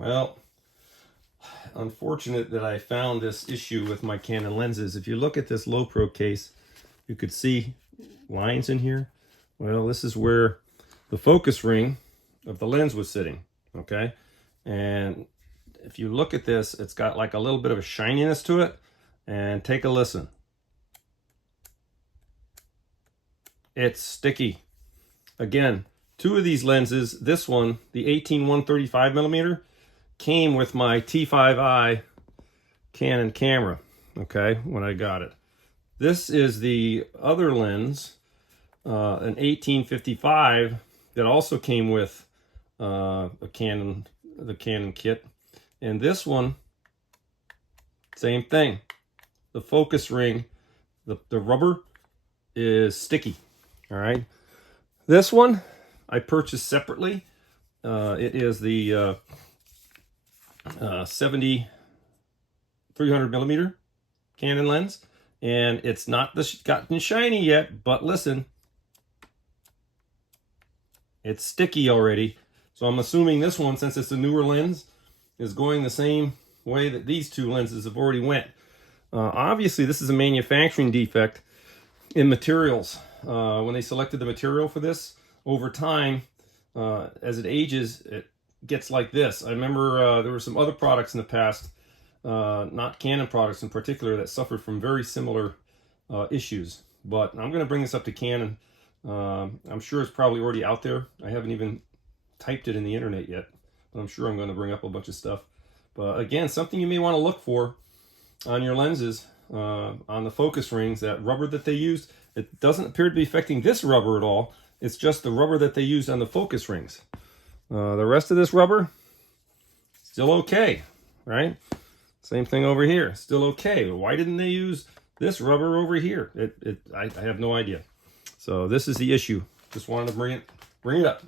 Well, unfortunate that I found this issue with my Canon lenses. If you look at this low pro case, you could see lines in here. Well, this is where the focus ring of the lens was sitting, okay? And if you look at this, it's got like a little bit of a shininess to it. And take a listen. It's sticky. Again, two of these lenses, this one, the 18-135 millimeter, came with my T5i Canon camera, okay, when I got it. This is the other lens, an 1855, that also came with the Canon kit. And this one, same thing. The focus ring, the rubber is sticky, all right? This one I purchased separately. It is the 70-300 millimeter Canon lens, and it's not gotten shiny yet, but listen, it's sticky already. So I'm assuming this one, since it's a newer lens, is going the same way that these two lenses have already went. Obviously, this is a manufacturing defect in materials. When they selected the material for this, over time, as it ages, it gets like this. I remember there were some other products in the past, not Canon products in particular, that suffered from very similar issues. But I'm going to bring this up to Canon. I'm sure it's probably already out there. I haven't even typed it in the internet yet, but I'm sure I'm going to bring up a bunch of stuff. But again, something you may want to look for on your lenses, on the focus rings, that rubber that they used, it doesn't appear to be affecting this rubber at all. It's just the rubber that they used on the focus rings. The rest of this rubber, still okay, right? Same thing over here, still okay. Why didn't they use this rubber over here? I have no idea. So this is the issue. Just wanted to bring it up.